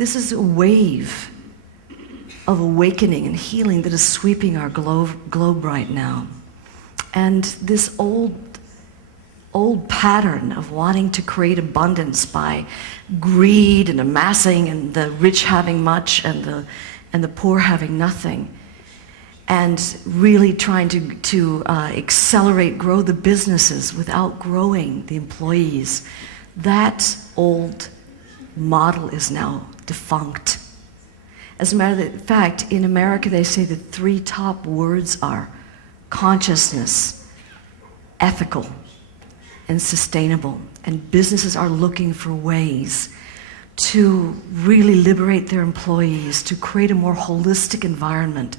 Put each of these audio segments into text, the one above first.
this is a wave of awakening and healing that is sweeping our globe right now. And this old pattern of wanting to create abundance by greed and amassing, and the rich having much and the poor having nothing, and really trying to accelerate, grow the businesses without growing the employees, that old model is now defunct. As a matter of fact, in America they say the 3 top words are consciousness, ethical, and sustainable. And businesses are looking for ways to really liberate their employees, to create a more holistic environment,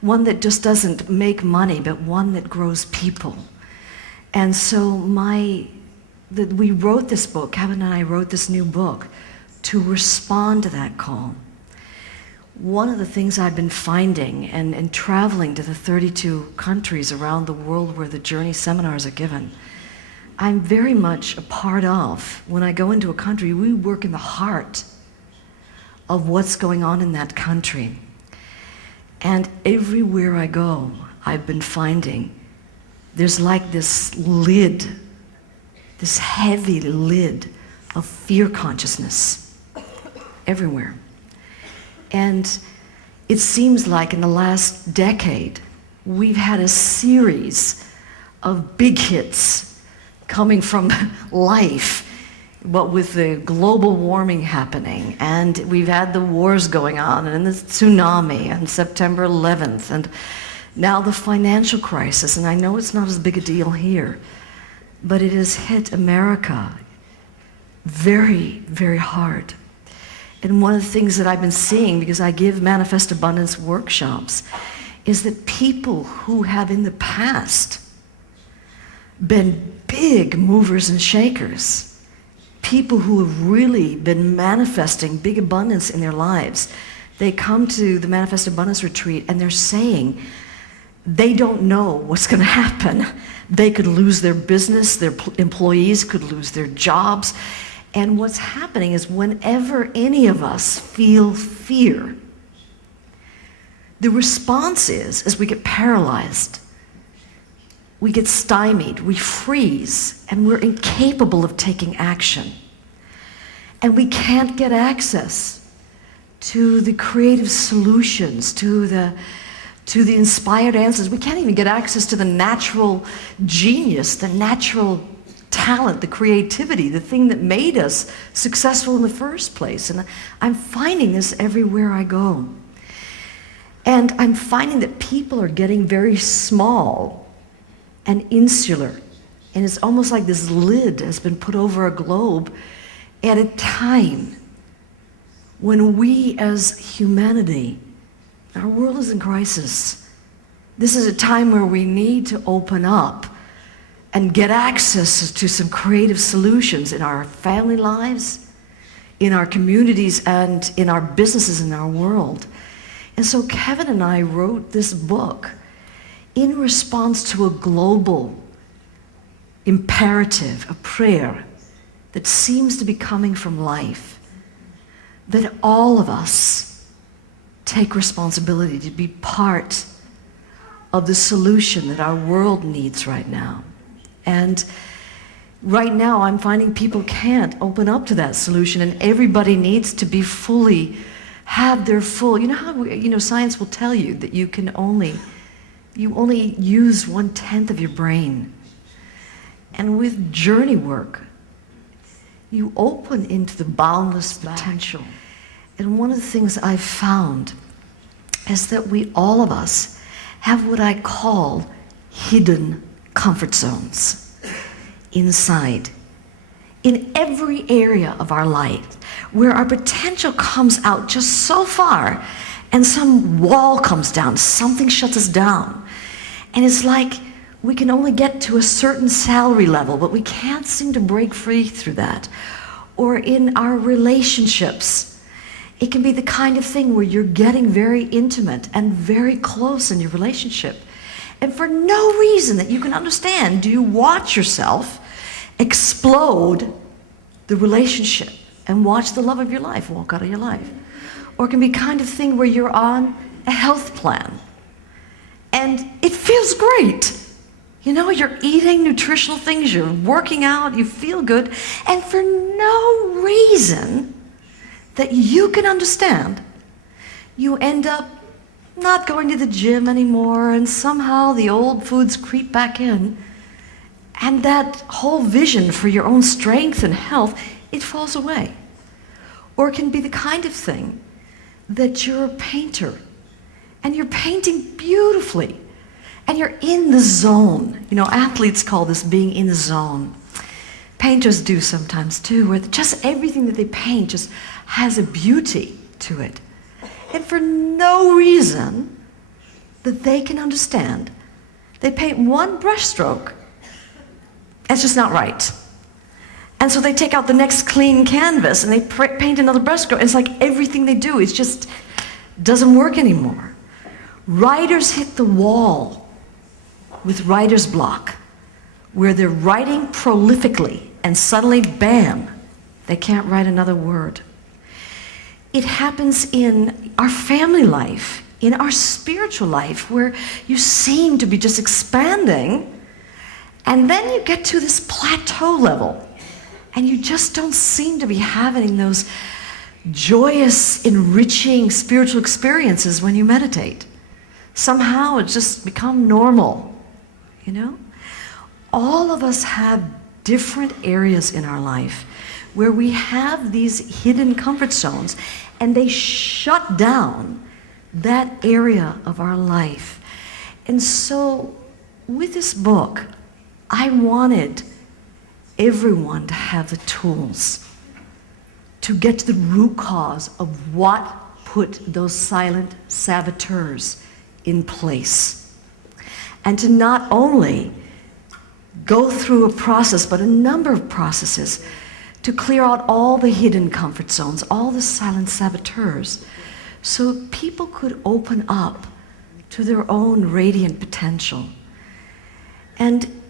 one that just doesn't make money, but one that grows people. And so we wrote this book, Kevin and I wrote this new book to respond to that call. One of the things I've been finding and traveling to the 32 countries around the world where the Journey seminars are given, I'm very much a part of. When I go into a country, we work in the heart of what's going on in that country. And everywhere I go, I've been finding there's like this lid, this heavy lid of fear consciousness everywhere. And it seems like in the last decade, we've had a series of big hits coming from life, but with the global warming happening, and we've had the wars going on, and the tsunami, and September 11th, and now the financial crisis. And I know it's not as big a deal here, but it has hit America very, very hard. And one of the things that I've been seeing, because I give Manifest Abundance workshops, is that people who have in the past been big movers and shakers, people who have really been manifesting big abundance in their lives, they come to the Manifest Abundance Retreat and they're saying they don't know what's going to happen. They could lose their business, their employees could lose their jobs. And what's happening is whenever any of us feel fear, the response is we get paralyzed. We get stymied, we freeze, and we're incapable of taking action. And we can't get access to the creative solutions, to the inspired answers. We can't even get access to the natural genius, the natural talent, the creativity, the thing that made us successful in the first place. And I'm finding this everywhere I go. And I'm finding that people are getting very small and insular. And it's almost like this lid has been put over a globe at a time when we as humanity, our world is in crisis. This is a time where we need to open up and get access to some creative solutions in our family lives, in our communities, and in our businesses, in our world. And so Kevin and I wrote this book in response to a global imperative, a prayer that seems to be coming from life, that all of us take responsibility to be part of the solution that our world needs right now. And right now I'm finding people can't open up to that solution, and everybody needs to be have their full, you know how science will tell you that you only use 1/10 of your brain. And with journey work, you open into the boundless potential. And one of the things I've found is that all of us have what I call hidden comfort zones inside, in every area of our life, where our potential comes out just so far, and some wall comes down, something shuts us down. And it's like we can only get to a certain salary level, but we can't seem to break free through that. Or in our relationships, it can be the kind of thing where you're getting very intimate and very close in your relationship, and for no reason that you can understand, do you watch yourself explode the relationship and watch the love of your life walk out of your life. Or it can be kind of thing where you're on a health plan and it feels great. You know, you're eating nutritional things, you're working out, you feel good, and for no reason that you can understand, you end up not going to the gym anymore, and somehow the old foods creep back in, and that whole vision for your own strength and health, it falls away. Or it can be the kind of thing that you're a painter, and you're painting beautifully, and you're in the zone. You know, athletes call this being in the zone. Painters do sometimes too, where just everything that they paint just has a beauty to it. And for no reason that they can understand, they paint one brush stroke, it's just not right. And so they take out the next clean canvas and they paint another brush stroke. It's like everything they do is just doesn't work anymore. Writers hit the wall with writer's block, where they're writing prolifically and suddenly, bam, they can't write another word. It happens in our family life, in our spiritual life, where you seem to be just expanding, and then you get to this plateau level, and you just don't seem to be having those joyous, enriching spiritual experiences when you meditate. Somehow it's just become normal, you know? All of us have different areas in our life where we have these hidden comfort zones, and they shut down that area of our life. And so with this book, I wanted everyone to have the tools to get to the root cause of what put those silent saboteurs in place. And to not only go through a process, but a number of processes to clear out all the hidden comfort zones, all the silent saboteurs, so people could open up to their own radiant potential. And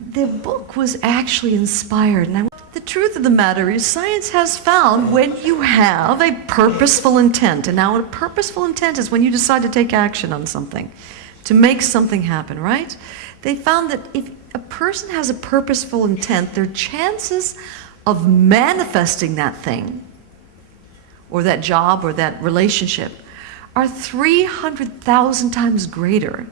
the book was actually inspired. And the truth of the matter is, science has found when you have a purposeful intent, and now a purposeful intent is when you decide to take action on something, to make something happen, right? They found that if a person has a purposeful intent, their chances of manifesting that thing, or that job, or that relationship, are 300,000 times greater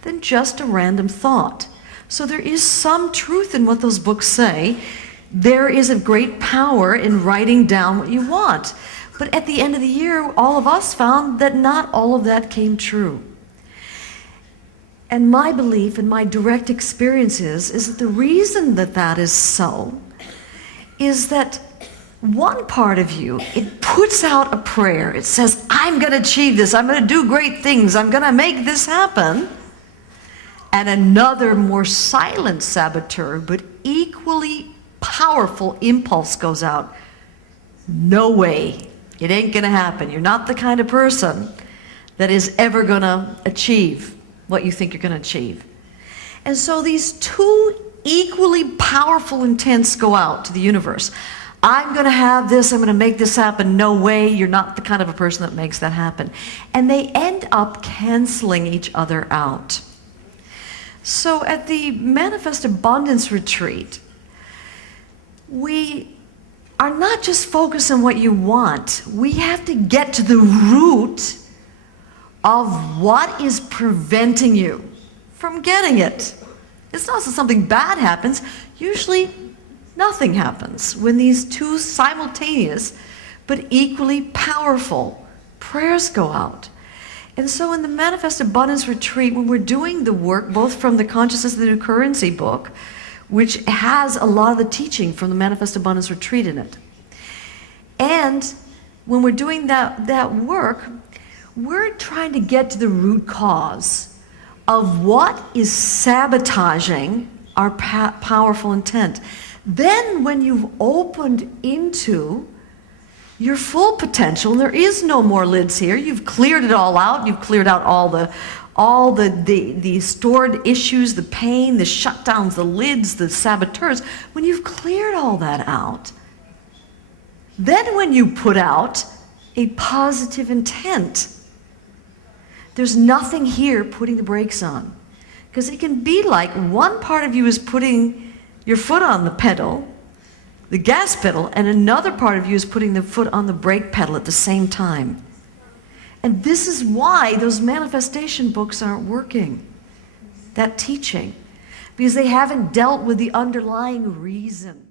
than just a random thought. So there is some truth in what those books say. There is a great power in writing down what you want. But at the end of the year, all of us found that not all of that came true. And my belief and my direct experience is that the reason that that is so is that one part of you, it puts out a prayer. It says, I'm going to achieve this. I'm going to do great things. I'm going to make this happen. And another more silent saboteur, but equally powerful impulse goes out. No way. It ain't going to happen. You're not the kind of person that is ever going to achieve what you think you're going to achieve. And so these two equally powerful intents go out to the universe. I'm going to have this, I'm going to make this happen. No way, you're not the kind of a person that makes that happen. And they end up canceling each other out. So at the Manifest Abundance Retreat, we are not just focused on what you want. We have to get to the root of what is preventing you from getting it. It's not that something bad happens. Usually nothing happens when these two simultaneous but equally powerful prayers go out. And so in the Manifest Abundance Retreat, when we're doing the work, both from the Consciousness of the New Currency book, which has a lot of the teaching from the Manifest Abundance Retreat in it, and when we're doing that work, we're trying to get to the root cause of what is sabotaging our powerful intent. Then when you've opened into your full potential, and there is no more lids here, you've cleared it all out, you've cleared out all the stored issues, the pain, the shutdowns, the lids, the saboteurs. When you've cleared all that out, Then when you put out a positive intent, there's nothing here putting the brakes on. Because it can be like one part of you is putting your foot on the pedal, the gas pedal, and another part of you is putting the foot on the brake pedal at the same time. And this is why those manifestation books aren't working, that teaching, because they haven't dealt with the underlying reason.